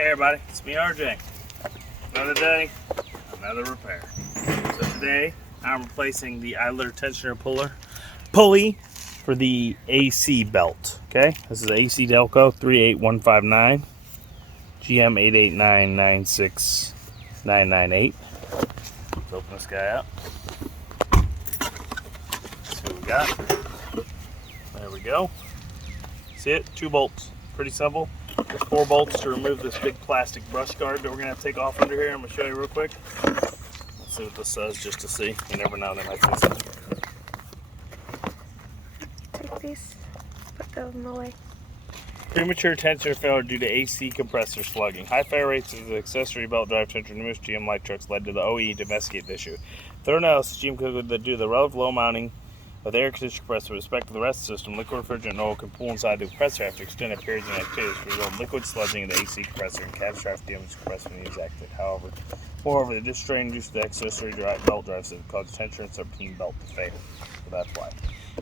Hey everybody, it's me RJ. Another day, another repair. So today I'm replacing the idler tensioner pulley for the AC belt. Okay, this is AC Delco 38159 GM 889969998. Let's open this guy up. See what we got. There we go. See it? 2 bolts. Pretty simple. There's 4 bolts to remove this big plastic brush guard that we're going to take off under here. I'm going to show you real quick. Let's see what this says just to see. You never know, they might say something. Take these, put them away. Premature tensioner failure due to AC compressor slugging. High fire rates of the accessory belt drive tensioner in most GM light trucks led to the OE to investigate the issue. Thorough analysis, GM concluded that due to the relative low mounting of the air conditioner compressor with respect to the rest of the system, liquid refrigerant and oil can pool inside the compressor after extended periods of activity, which result in liquid sludging of the AC compressor and catastrophic damage to the compressor when it is activated. Moreover, the distrain induced the accessory belt drives that cause the tensioner and serpentine belt to fail. So that's why.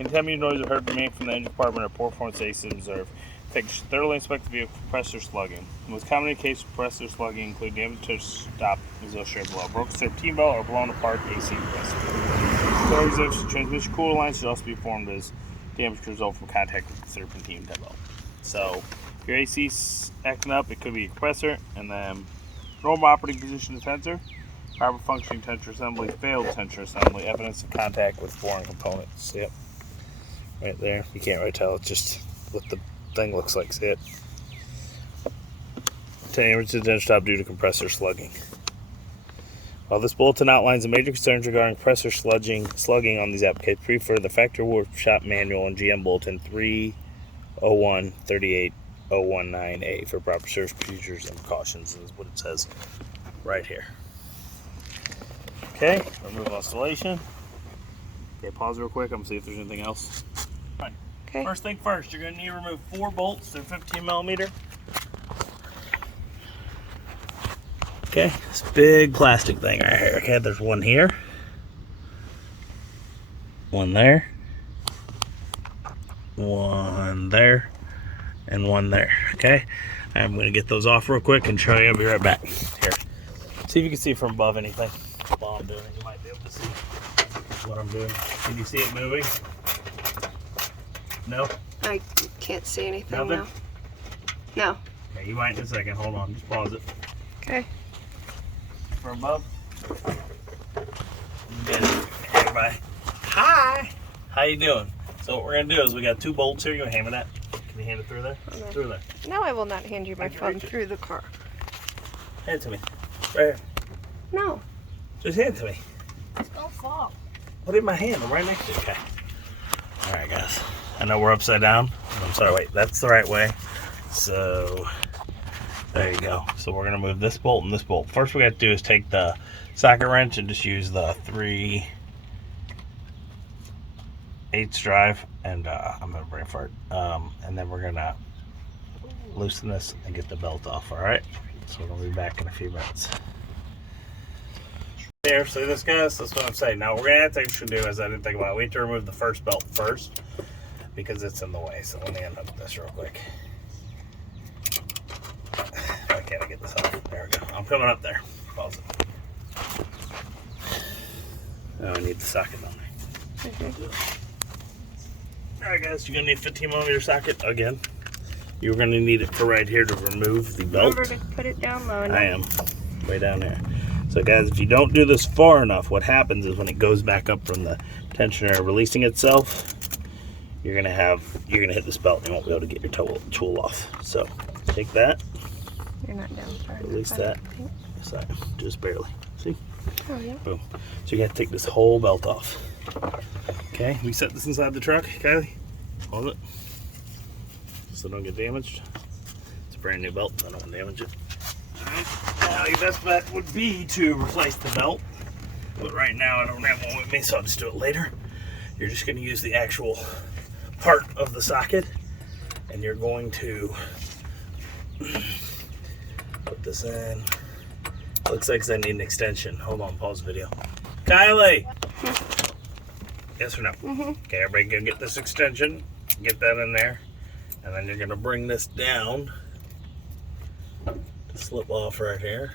Anytime you noise or heard from the engine department or poor performance AC observed, thoroughly inspect the vehicle compressor slugging. The most common case of compressor slugging include damage to stop as illustrated below. Broken serpentine belt or blown apart AC compressor. The transmission cooler line should also be formed as damage could result from contact with the serpentine belt. So if your AC's acting up, it could be a compressor, and then normal operating position of tensor, proper functioning tensor assembly, failed tensor assembly, evidence of contact with foreign components. Yep. Right there. You can't really tell, it's just what the thing looks like. See it? Damage to the tension stop due to compressor slugging. While this bulletin outlines the major concerns regarding compressor slugging on these applications, refer to the factory workshop manual and GM bulletin 301-38019A for proper service procedures and precautions, is what it says right here. Okay, remove installation. Okay, pause real quick. I'm gonna see if there's anything else. All right. Okay. First thing first, you're gonna need to remove 4 bolts. They're 15 millimeter. Okay, this big plastic thing right here. Okay, there's one here, one there, one there, and one there. Okay, I'm gonna get those off real quick and show you. I'll be right back. Here, see if you can see from above anything while I'm doing it. You might be able to see what I'm doing. Can you see it moving? No? I can't see anything Nothing? now. No. Okay, you might in a second. Hold on, just pause it. Okay. From above. Get it. Hey, everybody. Hi. How you doing? So what we're gonna do is we got 2 bolts here. You gonna hand me that? Can you hand it through there? Okay. Through there. No, I will not hand you my phone reach it. through the car. Hand it to me. Right here. No. Just hand it to me. It's gonna fall. Put it in my hand. I'm right next to you. Okay. All right, guys. I know we're upside down. I'm sorry. Wait, that's the right way. So there you go. So we're gonna move this bolt and this bolt. First, we got to do is take the socket wrench and just use the 3/8 drive, and I'm gonna brain fart. And then we're gonna loosen this and get the belt off. All right. So we'll be back in a few minutes. There, see this, guys? That's what I'm saying. Now we're gonna have to do is I didn't think about it. We have to remove the first belt first because it's in the way. So let me unhook this real quick. Why can't I get this off? There we go. I'm coming up there. Pause it. Now I need the socket on there. Alright, guys, you're gonna need a 15 millimeter socket again. You're gonna need it for right here to remove the belt. Remember to put it down low enough. I am. Way down here. So guys, if you don't do this far enough, what happens is when it goes back up from the tensioner releasing itself, you're gonna hit this belt and you won't be able to get your tool off. So take that. You're not down far enough. Release that. Sorry, just barely. See? Oh yeah. Boom. So you gotta take this whole belt off. Okay, we set this inside the truck, Kylie. Hold it. So don't get damaged. It's a brand new belt, so I don't want to damage it. Alright. Now your best bet would be to replace the belt. But right now I don't have one with me, so I'll just do it later. You're just gonna use the actual part of the socket, and you're going to put this in. Looks like I need an extension. Hold on, pause the video. Kylie! Yes or no? Okay, everybody gonna get this extension, get that in there, and then you're gonna bring this down to slip off right here.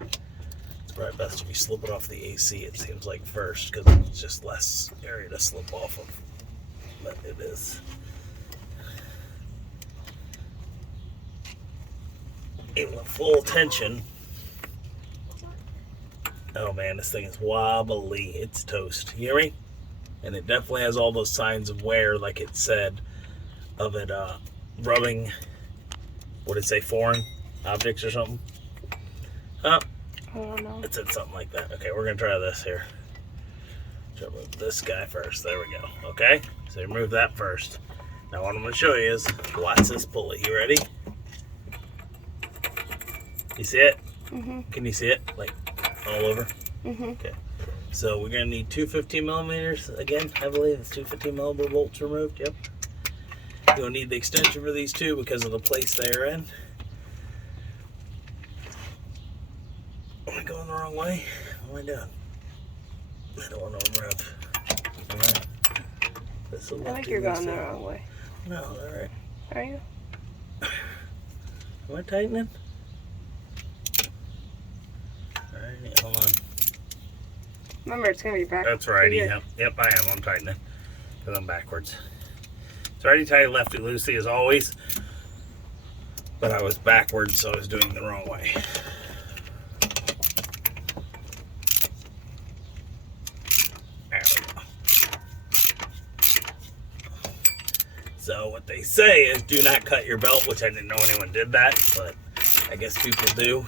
It's probably best if you slip it off the AC, it seems like first, because it's just less area to slip off of. But it is. Even with full tension. Oh man, this thing is wobbly. It's toast. You hear me? And it definitely has all those signs of wear, like it said, of it rubbing, what did it say, foreign objects or something? Huh? I don't know. It said something like that. Okay, we're gonna try this here. So remove this guy first. There we go. Okay, so remove that first. Now what I'm gonna show you is watch this pulley. You ready? You see it? Mhm. Can you see it? Like all over? Mhm. Okay. So we're gonna need two 15 millimeters again. I believe it's two 15 millimeter bolts removed. Yep. You'll need the extension for these two because of the place they are in. Am I going the wrong way? What am I doing? I don't want to rev. Alright. I think you're going the wrong way. No, alright. Are you? Am I tightening? Alright, hold on. Remember, it's going to be back. That's righty. Yep, I am. I'm tightening because I'm backwards. It's righty tighty, lefty loosey as always. But I was backwards, so I was doing the wrong way. There we go. So what they say is do not cut your belt, which I didn't know anyone did that, but I guess people do.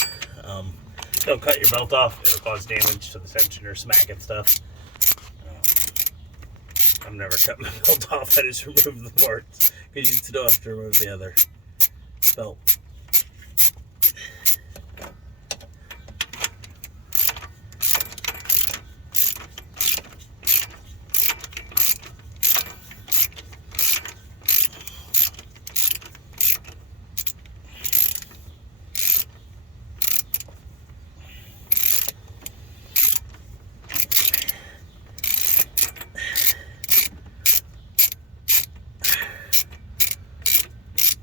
Don't cut your belt off. It'll cause damage to the tensioner, smacking stuff. I've never cut my belt off. I just removed the parts because you still have to remove the other belt.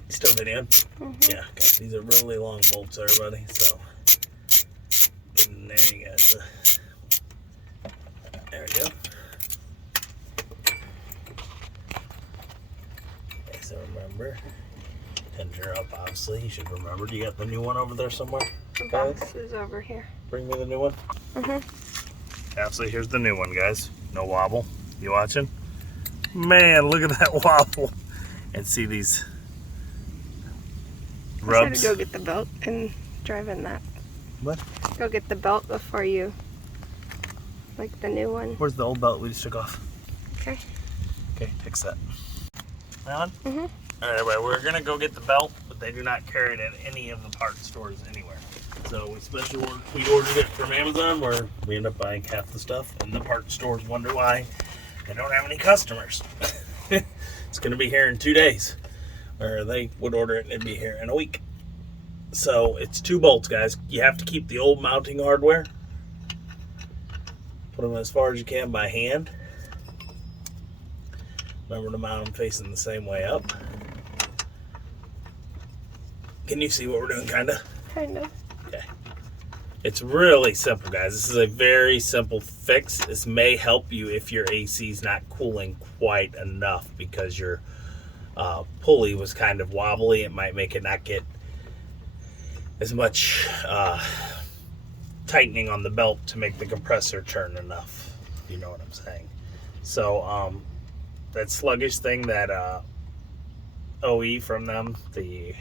Still videoing? Mhm. Yeah, okay. These are really long bolts, everybody, so and there you go. There we go. Okay, so remember, tensioner up, obviously. You should remember. Do you got the new one over there somewhere? The box is over here. Bring me the new one. Mhm. Absolutely, here's the new one, guys. No wobble. You watching? Man, look at that wobble. And see these rubs. I said go get the belt and drive in that. What? Go get the belt before you, like the new one. Where's the old belt we just took off? Okay. Okay, fix that. On? Mhm. All right, everybody, we're gonna go get the belt, but they do not carry it at any of the parts stores anywhere. So we ordered it from Amazon, where we end up buying half the stuff, and the parts stores wonder why they don't have any customers. It's gonna be here in 2 days, or they would order it and it'd be here in a week. So it's 2 bolts, guys. You have to keep the old mounting hardware. Put them as far as you can by hand. Remember to mount them facing the same way up. Can you see what we're doing, kinda? Kind of. Okay. It's really simple, guys. This is a very simple fix. This may help you if your AC is not cooling quite enough because your pulley was kind of wobbly. It might make it not get as much tightening on the belt to make the compressor turn enough. You know what I'm saying? So that sluggish thing, that OE from them, the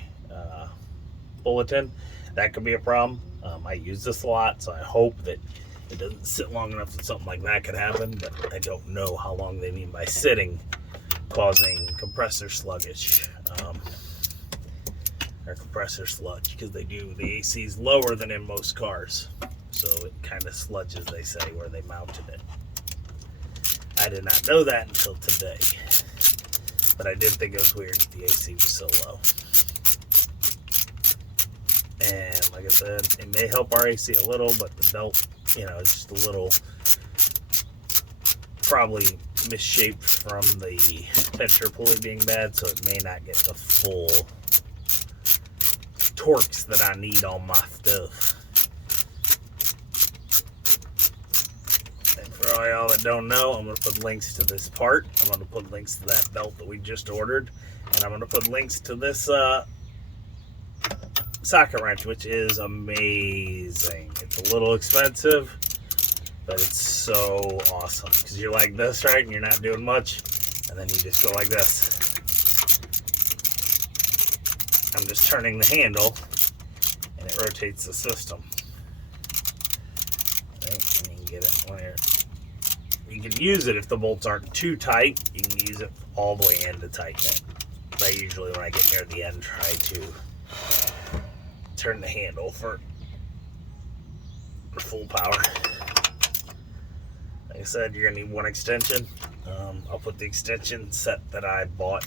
bulletin, that could be a problem. I use this a lot, so I hope that it doesn't sit long enough that something like that could happen, but I don't know how long they mean by sitting causing compressor sluggish or compressor sludge, because they do, the AC is lower than in most cars, so it kind of sludges, they say, where they mounted it. I did not know that until today, but I did think it was weird that the AC was so low. And like I said, it may help our AC a little, but the belt, you know, is just a little probably misshaped from the tensioner pulley being bad, so it may not get the full torques that I need on my stuff. And for all y'all that don't know, I'm going to put links to this part. I'm going to put links to that belt that we just ordered. And I'm going to put links to this socket wrench, which is amazing. It's a little expensive, but it's so awesome. Because you're like this, right? And you're not doing much. And then you just go like this. I'm just turning the handle, and it rotates the system. Right? And you can get it where you can use it if the bolts aren't too tight. You can use it all the way in to tighten it. But I usually, when I get near the end, try to turn the handle for full power. Like I said, you're gonna need one extension. I'll put the extension set that I bought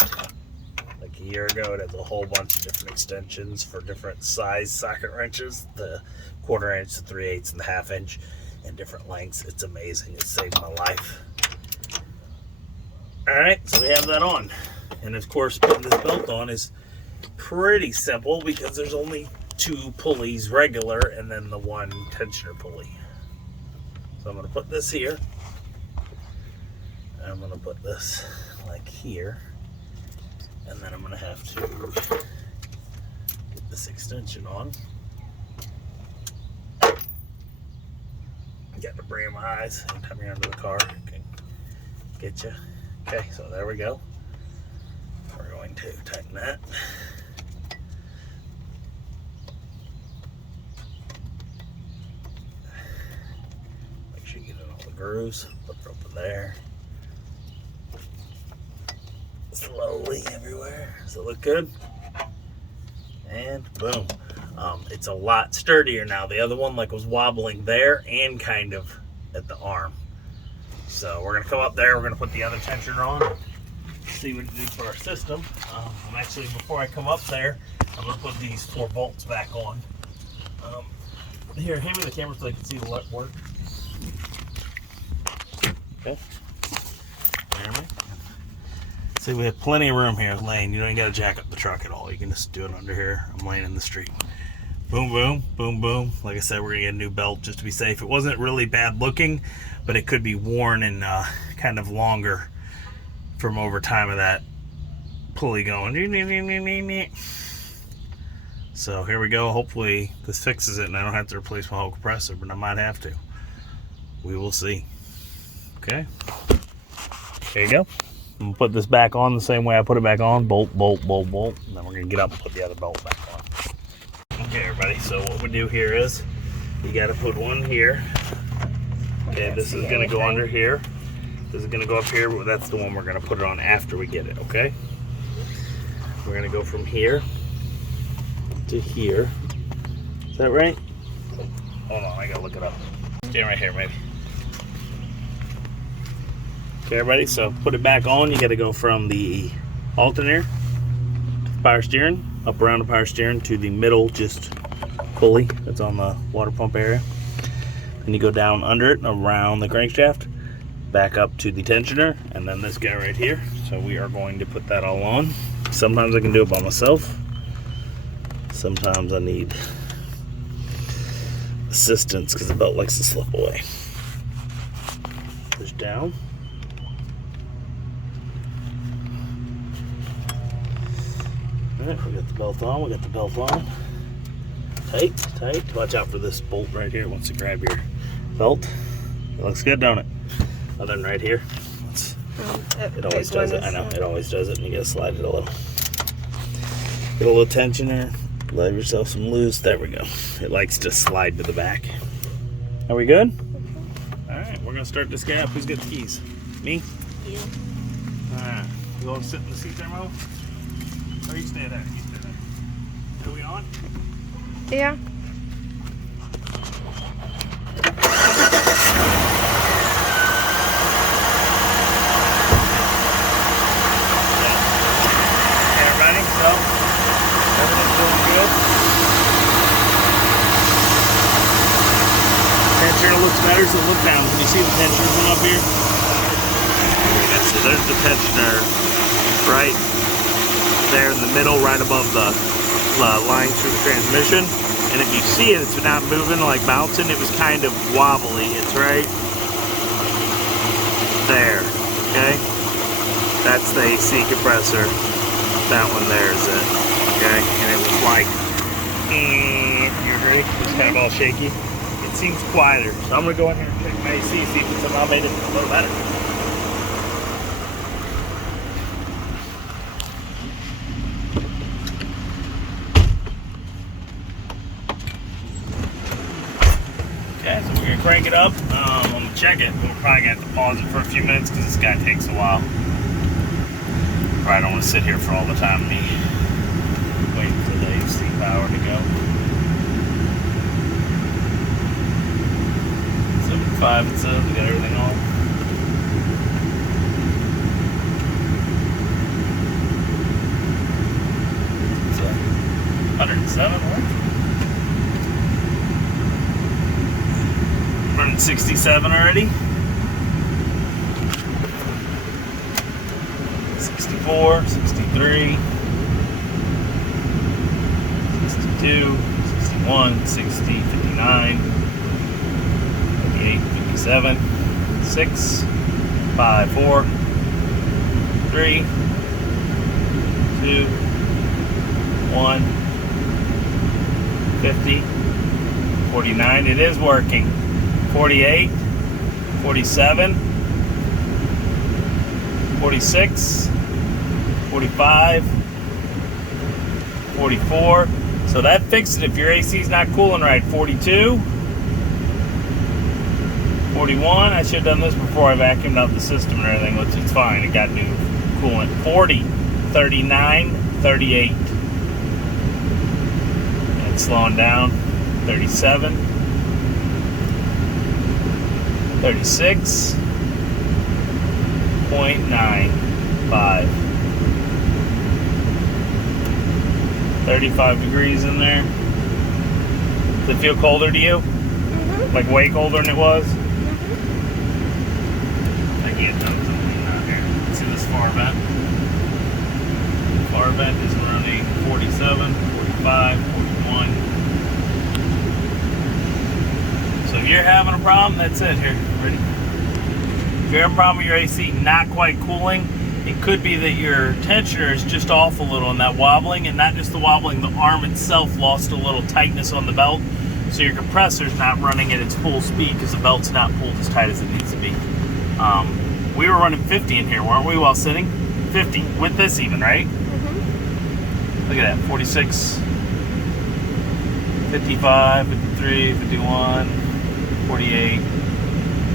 like a year ago. It has a whole bunch of different extensions for different size socket wrenches, the 1/4 inch, the 3/8, and the 1/2 inch, and different lengths. It's amazing. It saved my life. All right, so we have that on. And of course, putting this belt on is pretty simple because there's only 2 pulleys regular and then the 1 tensioner pulley. So I'm going to put this here. I'm going to put this like here. And then I'm going to have to get this extension on. Got to bring my eyes anytime you're under the car. Okay. Get you. Okay, so there we go. We're going to tighten that. Make sure you get in all the grooves. Put it up in there. Slowly everywhere. Does it look good? And boom. It's a lot sturdier now. The other one was wobbling there and kind of at the arm. So we're gonna come up there. We're gonna put the other tensioner on. See what it does for our system. I'm actually, before I come up there, I'm gonna put these 4 bolts back on. Here, hand me the camera so I can see the work. Okay. See, we have plenty of room here laying. You don't even got to jack up the truck at all. You can just do it under here. I'm laying in the street. Boom, boom, boom, boom. Like I said, we're going to get a new belt just to be safe. It wasn't really bad looking, but it could be worn and kind of longer from over time of that pulley going. So here we go. Hopefully this fixes it and I don't have to replace my whole compressor, but I might have to. We will see. Okay. There you go. I'm gonna put this back on the same way I put it back on. Bolt, bolt, bolt, bolt. And then we're gonna get up and put the other bolt back on. Okay, everybody, so what we do here is you gotta put one here. Okay, this is gonna go under here. This is gonna go up here, but that's the one we're gonna put it on after we get it, okay? We're gonna go from here to here. Is that right? Hold on, I gotta look it up. Stand right here, maybe. Okay, everybody, so put it back on. You got to go from the alternator to the power steering, up around the power steering to the middle just pulley that's on the water pump area. Then you go down under it, around the crankshaft, back up to the tensioner, and then this guy right here. So we are going to put that all on. Sometimes I can do it by myself. Sometimes I need assistance because the belt likes to slip away. Push down. Alright, we got the belt on, we got the belt on. Tight, tight. Watch out for this bolt right here. It wants to grab your belt. It looks good, don't it? Other than right here. It always does it. I know, it always does it, and you gotta slide it a little. Get a little tensioner, let yourself some loose. There we go. It likes to slide to the back. Are we good? Alright, we're gonna start this guy up. Who's got the keys? Me? You. Alright. You want to sit in the seat there, Mo? Or you stay there? You stay there. Are we on? Yeah. Hey, everybody, so everything's doing good. Tensioner looks better, so look down. Can you see the tensioner from up here? So there's the tensioner right there in the middle, right above the lines through the transmission. And if you see it, it's not moving, like bouncing. It was kind of wobbly. It's right there, okay? That's the AC compressor. That one there is it, okay? And it was like, you agree? It's kind of all shaky. It seems quieter. So I'm gonna go in here and check my AC, see if it somehow made it a little better. Okay, so we're gonna crank it up. I'm gonna check it. We're probably gonna have to pause it for a few minutes because this guy takes a while. Probably don't want to sit here for all the time me waiting for the AC power to go. 75 it says, we got everything on. It's 107, what? Running 67 already. 64, 63, 62, 61, 60, 59, 58, 57, 6, 5, 4, 3, 2, 1, 50, 49. It is working. 48, 47, 46, 45, 44. So that fixed it if your AC is not cooling right. 42, 41. I should have done this before I vacuumed out the system and everything, which is fine. It got new coolant. 40, 39, 38. And it's slowing down. 37, 36.95. 35 degrees in there. Does it feel colder to you? Mm-hmm. Like way colder than it was? Mm-hmm. I can't tell something out here. See this far vent? Far vent is running 47, 45, 41. So if you're having a problem, that's it. Here, ready? If you're having a problem with your AC not quite cooling, it could be that your tensioner is just off a little in that wobbling, and not just the wobbling, the arm itself lost a little tightness on the belt, so your compressor's not running at its full speed because the belt's not pulled as tight as it needs to be. We were running 50 in here, weren't we, while sitting? 50, with this even, right? Mm-hmm. Look at that, 46, 55, 53, 51, 48.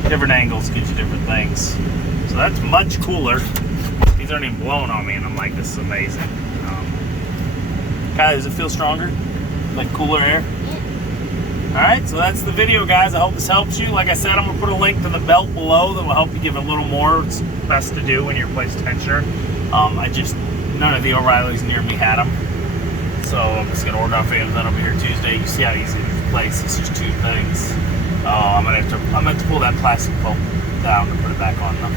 Different angles get you different things. So that's much cooler. These aren't even blowing on me, and I'm like, this is amazing. Kyle, does it feel stronger? Like cooler air? Alright, so that's the video, guys. I hope this helps you. Like I said, I'm going to put a link to the belt below that will help you give it a little more. It's best to do when you replace tensioner. None of the O'Reillys near me had them. So I'm just going to order off Amazon over here Tuesday. You see how easy it is to replace. It's just two things. I'm going to have to pull that plastic bolt down to put it back on them.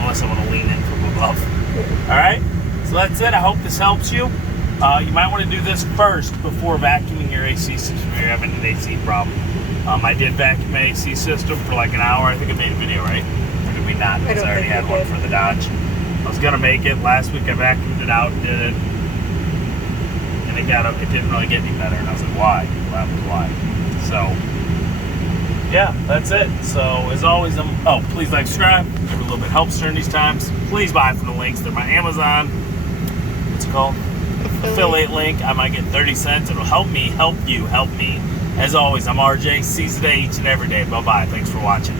Unless I want to lean in from above. Alright, so that's it. I hope this helps you. You might want to do this first before vacuuming your AC system if you're having an AC problem. I did vacuum my AC system for like an hour. I think I made a video, right? Or did we not? Because I already had one for the Dodge. I was going to make it. Last week I vacuumed it out and did it. And it didn't really get any better. And I was like, why? Well, that was why. So, yeah, that's it. So, as always, please like, subscribe. Give it a little bit helps during these times. Please buy from the links. They're my Amazon. What's it called? Affiliate link. I might get 30 cents. It'll help me, help you, help me. As always, I'm RJ. Seize the day each and every day. Bye-bye. Thanks for watching.